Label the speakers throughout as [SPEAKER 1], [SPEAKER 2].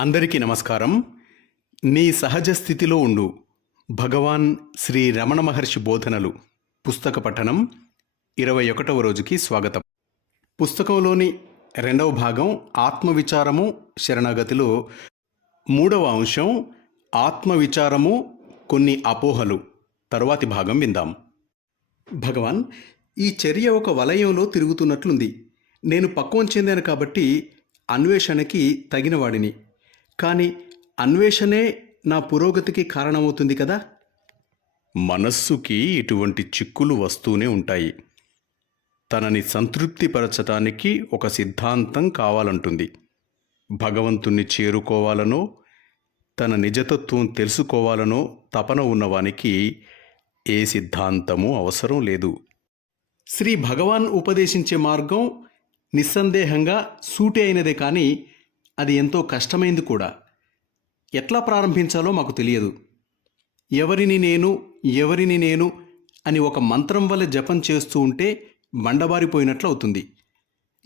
[SPEAKER 1] అందరికీ నమస్కారం. నీ సహజ స్థితిలో ఉండు. భగవాన్ శ్రీ రమణ మహర్షి బోధనలు. పుస్తక పఠనం ఇరవై ఒకటవ రోజుకి స్వాగతం. పుస్తకంలోని రెండవ భాగం ఆత్మవిచారము శరణాగతిలో. మూడవ అంశం ఆత్మవిచారము కొన్ని అపోహలు. తరువాతి భాగం విందాం. భగవాన్ ఈ చర్య ఒక వలయంలో తిరుగుతున్నట్లుంది. నేను పక్వం చెందాను కాబట్టి అన్వేషణకి తగినవాడిని. కానీ అన్వేషణే నా పురోగతికి కారణమవుతుంది కదా? మనస్సుకి ఇటువంటి చిక్కులు వస్తూనే ఉంటాయి. తనని సంతృప్తిపరచటానికి ఒక సిద్ధాంతం కావాలంటుంది. భగవంతుణ్ణి చేరుకోవాలనో తన నిజతత్వం తెలుసుకోవాలనో తపన ఉన్నవానికి ఏ సిద్ధాంతము అవసరం లేదు. శ్రీ భగవాన్ ఉపదేశించే మార్గం నిస్సందేహంగా సూటి అయినదే కానీ అది ఎంతో కష్టమైంది కూడా. ఎట్లా ప్రారంభించాలో మాకు తెలియదు. ఎవరిని నేను ఎవరిని నేను అని ఒక మంత్రం వల్ల జపం చేస్తూ ఉంటే బండబారిపోయినట్లు అవుతుంది.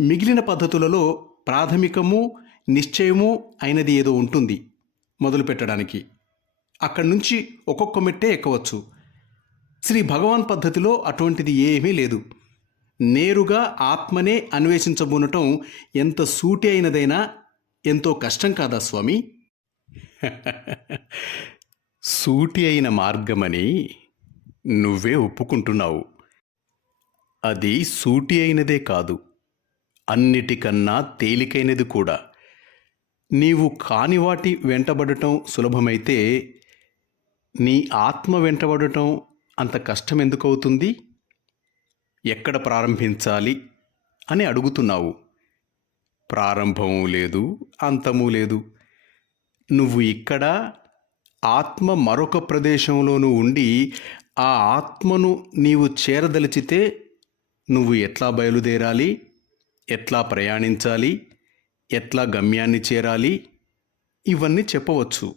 [SPEAKER 1] మిగిలిన పద్ధతులలో ప్రాథమికము నిశ్చయము అయినది ఏదో ఉంటుంది మొదలు పెట్టడానికి అక్కడి నుంచి ఒక్కొక్క మెట్టే ఎక్కవచ్చు. శ్రీ భగవాన్ పద్ధతిలో అటువంటిది ఏమీ లేదు. నేరుగా ఆత్మనే అన్వేషించబూనటం ఎంత సూటి అయినదైనా ఎంతో కష్టం కాదా స్వామి? సూటి అయిన మార్గమని నువ్వే ఒప్పుకుంటున్నావు. అది సూటి అయినదే కాదు అన్నిటికన్నా తేలికైనది కూడా. నీవు కాని వాటి వెంటబడటం సులభమైతే నీ ఆత్మ వెంటబడటం అంత కష్టం ఎందుకవుతుంది ఎక్కడ ప్రారంభించాలి అని అడుగుతున్నావు. ప్రారంభము లేదు అంతము లేదు. నువ్వు ఇక్కడ ఆత్మ మరొక ప్రదేశంలోనూ ఉండి ఆ ఆత్మను నీవు చేరదలిచితే నువ్వు ఎట్లా బయలుదేరాలి? ఎట్లా ప్రయాణించాలి? ఎట్లా గమ్యాన్ని చేరాలి? ఇవన్నీ చెప్పవచ్చు.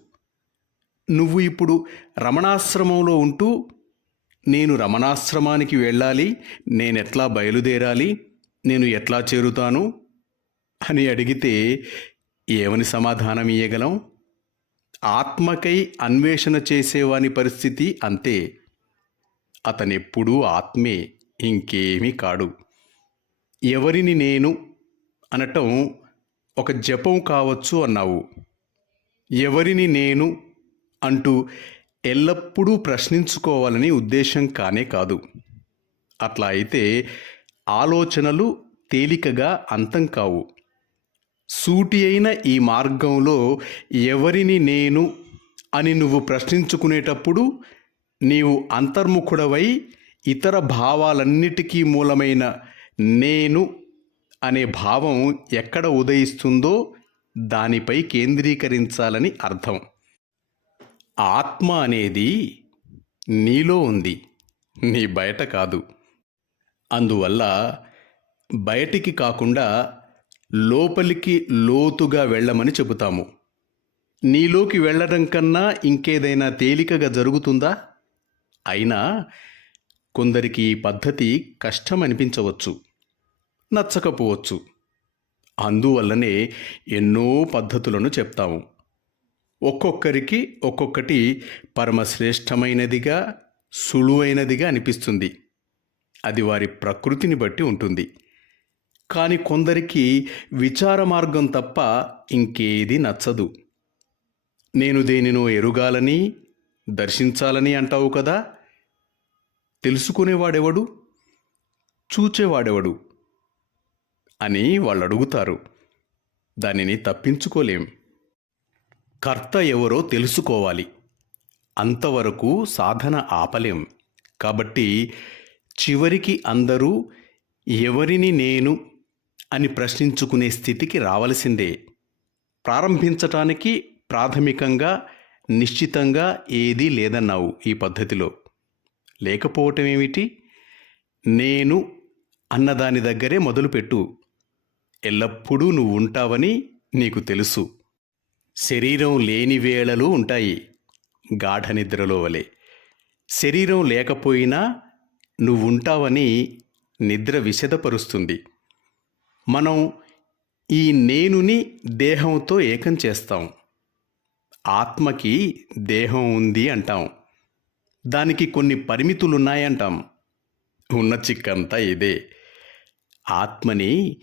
[SPEAKER 1] నువ్వు ఇప్పుడు రమణాశ్రమంలో ఉంటూ నేను రమణాశ్రమానికి వెళ్ళాలి నేనెట్లా బయలుదేరాలి నేను ఎట్లా చేరుతాను? అని అడిగితే ఏమని సమాధానం ఇయ్యగలం? ఆత్మకై అన్వేషణ చేసేవాని పరిస్థితి అంతే. అతనెప్పుడూ ఆత్మే ఇంకేమీ కాడు. ఎవరిని నేను అనటం ఒక జపం కావచ్చు అన్నావు. ఎవరిని నేను అంటూ ఎల్లప్పుడూ ప్రశ్నించుకోవాలని ఉద్దేశం కానే కాదు. అట్లా అయితే ఆలోచనలు తేలికగా అంతం కావు. సూటి అయిన ఈ మార్గంలో ఎవరిని నేను అని నువ్వు ప్రశ్నించుకునేటప్పుడు నీవు అంతర్ముఖుడవై ఇతర భావాలన్నిటికీ మూలమైన నేను అనే భావం ఎక్కడ ఉదయిస్తుందో దానిపై కేంద్రీకరించాలని అర్థం. ఆత్మ అనేది నీలో ఉంది నీ బయట కాదు. అందువల్ల బయటికి కాకుండా లోపలికి లోతుగా వెళ్ళమని చెబుతాము. నీలోకి వెళ్ళడం కన్నా ఇంకేదైనా తేలికగా జరుగుతుందా? అయినా కొందరికి ఈ పద్ధతి కష్టం అనిపించవచ్చు నచ్చకపోవచ్చు. అందువల్లనే ఎన్నో పద్ధతులను చెప్తాము. ఒక్కొక్కరికి ఒక్కొక్కటి పరమశ్రేష్టమైనదిగా సులువైనదిగా అనిపిస్తుంది. అది వారి ప్రకృతిని బట్టి ఉంటుంది. కానీ కొందరికి విచార మార్గం తప్ప ఇంకేది నచ్చదు. నేను దేనినో ఎరుగాలని దర్శించాలని అంటావు కదా? తెలుసుకునేవాడెవడు? చూచేవాడెవడు? అని వాళ్ళు అడుగుతారు దానిని తప్పించుకోలేం. కర్త ఎవరో తెలుసుకోవాలి. అంతవరకు సాధన ఆపలేం. కాబట్టి చివరికి అందరూ ఎవరిని నేను అని ప్రశ్నించుకునే స్థితికి రావలసిందే. ప్రారంభించటానికి ప్రాథమికంగా నిశ్చితంగా ఏదీ లేదన్నావు ఈ పద్ధతిలో. లేకపోవటం ఏమిటి నేను అన్నదాని దగ్గరే మొదలుపెట్టు. ఎల్లప్పుడూ నువ్వు ఉంటావని నీకు తెలుసు. శరీరం లేని వేళలు ఉంటాయి గాఢ నిద్రలో వలె. శరీరం లేకపోయినా నువ్వుంటావని నిద్ర విషదపరుస్తుంది. మనం ఈ నేనుని దేహంతో ఏకం చేస్తాం. ఆత్మకి దేహం ఉంది అంటాం. దానికి కొన్ని పరిమితులున్నాయంటాం ఉన్న చిక్కంతా ఇదే. ఆత్మని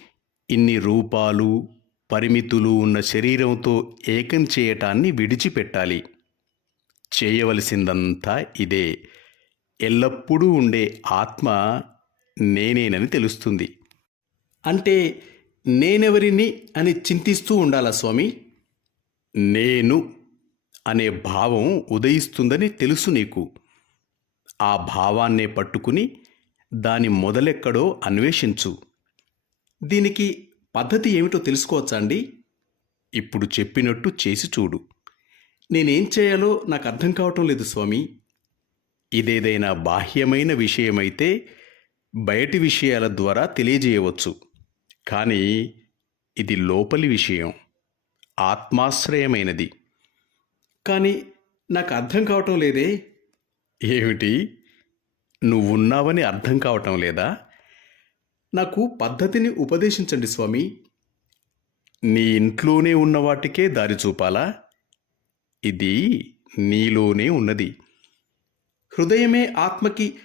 [SPEAKER 1] ఇన్ని రూపాలు పరిమితులు ఉన్న శరీరంతో ఏకం చేయటాన్ని విడిచిపెట్టాలి. చేయవలసిందంతా ఇదే. ఎల్లప్పుడూ ఉండే ఆత్మ నేనేనని తెలుస్తుంది. అంటే నేనెవరిని అని చింతిస్తూ ఉండాలా స్వామి? నేను అనే భావం ఉదయిస్తుందని తెలుసు నీకు. ఆ భావాన్నే పట్టుకుని దాని మొదలెక్కడో అన్వేషించు. దీనికి పద్ధతి ఏమిటో తెలుసుకోవచ్చా అండి? ఇప్పుడు చెప్పినట్టు చేసి చూడు. నేనేం చేయాలో నాకు అర్థం కావటం లేదు స్వామి. ఇదేదైనా బాహ్యమైన విషయమైతే బయటి విషయాల ద్వారా తెలియజేయవచ్చు. కానీ ఇది లోపలి విషయం ఆత్మాశ్రయమైనది. కానీ నాకు అర్థం కావటం లేదే. ఏమిటి? నువ్వున్నావని అర్థం కావటం లేదా? నాకు పద్ధతిని ఉపదేశించండి స్వామి. నీ ఇంట్లోనే ఉన్న వాటికే దారి చూపాలా? ఇది నీలోనే ఉన్నది. హృదయమే ఆత్మకి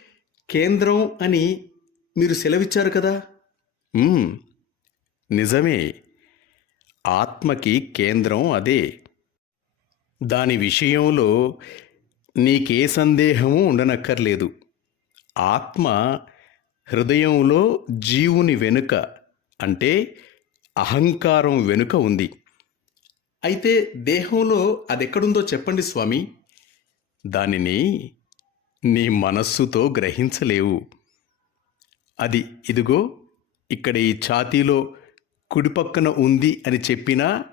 [SPEAKER 1] కేంద్రం అని మీరు సెలవిచ్చారు కదా? నిజమే. ఆత్మకి కేంద్రం అదే. దాని విషయంలో నీకే సందేహము ఉండనక్కర్లేదు. ఆత్మ హృదయంలో జీవుని వెనుక అంటే అహంకారం వెనుక ఉంది. అయితే దేహంలో అదెక్కడుందో చెప్పండి స్వామి. దానిని నీ మనస్సుతో గ్రహించలేవు. అది ఇదిగో ఇక్కడ ఈ ఛాతీలో కుడిపక్కన ఉంది అని చెప్పినా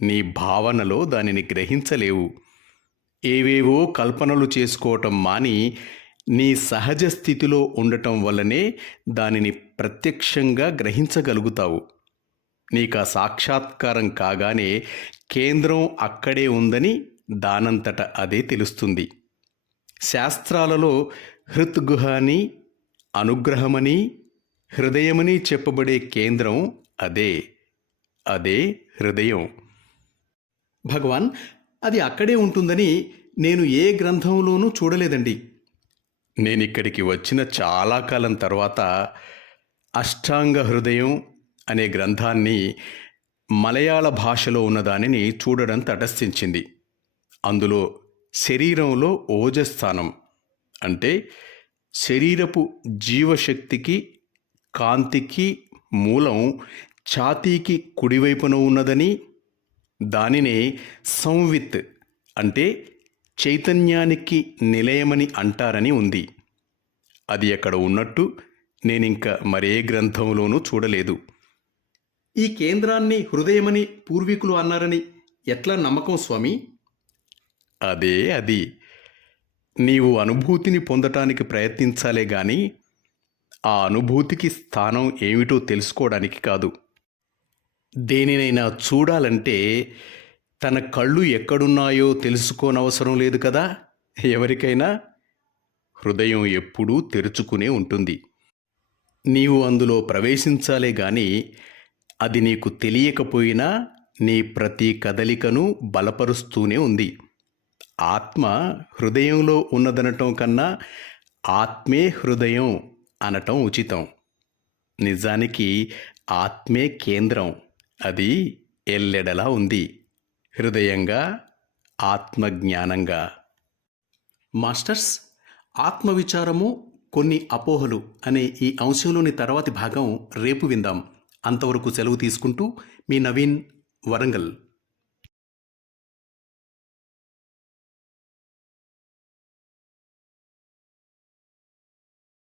[SPEAKER 1] నీ భావనలో దానిని గ్రహించలేవు. ఏవేవో కల్పనలు చేసుకోవటం మాని నీ సహజ స్థితిలో ఉండటం వల్లనే దానిని ప్రత్యక్షంగా గ్రహించగలుగుతావు. నీకు ఆ సాక్షాత్కారం కాగానే కేంద్రం అక్కడే ఉందని దానంతట అదే తెలుస్తుంది. శాస్త్రాలలో హృద్గుహ అని అనుగ్రహమని హృదయమని చెప్పబడే కేంద్రం అదే అదే హృదయం. భగవాన్ అది అక్కడే ఉంటుందని నేను ఏ గ్రంథంలోనూ చూడలేదండి. నేనిక్కడికి వచ్చిన చాలా కాలం తర్వాత అష్టాంగ హృదయం అనే గ్రంథాన్ని మలయాళ భాషలో ఉన్నదానిని చూడడం తటస్థించింది. అందులో శరీరంలో ఓజస్థానం అంటే శరీరపు జీవశక్తికి కాంతికి మూలం ఛాతీకి కుడివైపున ఉన్నదని దానినే సంవిత్ అంటే చైతన్యానికి నిలయమని అంటారని ఉంది. అది అక్కడ ఉన్నట్టు నేనింక మరే గ్రంథంలోనూ చూడలేదు. ఈ కేంద్రాన్ని హృదయమని పూర్వీకులు అన్నారని ఎట్లా నమ్మకం స్వామి? అదే అది. నీవు అనుభూతిని పొందటానికి ప్రయత్నించాలే గాని ఆ అనుభూతికి స్థానం ఏమిటో తెలుసుకోవడానికి కాదు. దేనినైనా చూడాలంటే తన కళ్ళు ఎక్కడున్నాయో తెలుసుకోనవసరం లేదు కదా? ఎవరికైనా? హృదయం ఎప్పుడూ తెరుచుకునే ఉంటుంది. నీవు అందులో ప్రవేశించాలే గాని అది నీకు తెలియకపోయినా నీ ప్రతి కదలికను బలపరుస్తూనే ఉంది. ఆత్మ హృదయంలో ఉన్నదనటం కన్నా ఆత్మే హృదయం అనటం ఉచితం. నిజానికి ఆత్మే కేంద్రం. అది ఎల్లెడలా ఉంది. హృదయంగా ఆత్మజ్ఞానంగా. మాస్టర్స్ ఆత్మవిచారము కొన్ని అపోహలు అనే ఈ అంశంలోని తర్వాతి భాగం రేపు విందాం. అంతవరకు సెలవు తీసుకుంటూ మీ నవీన్ వరంగల్.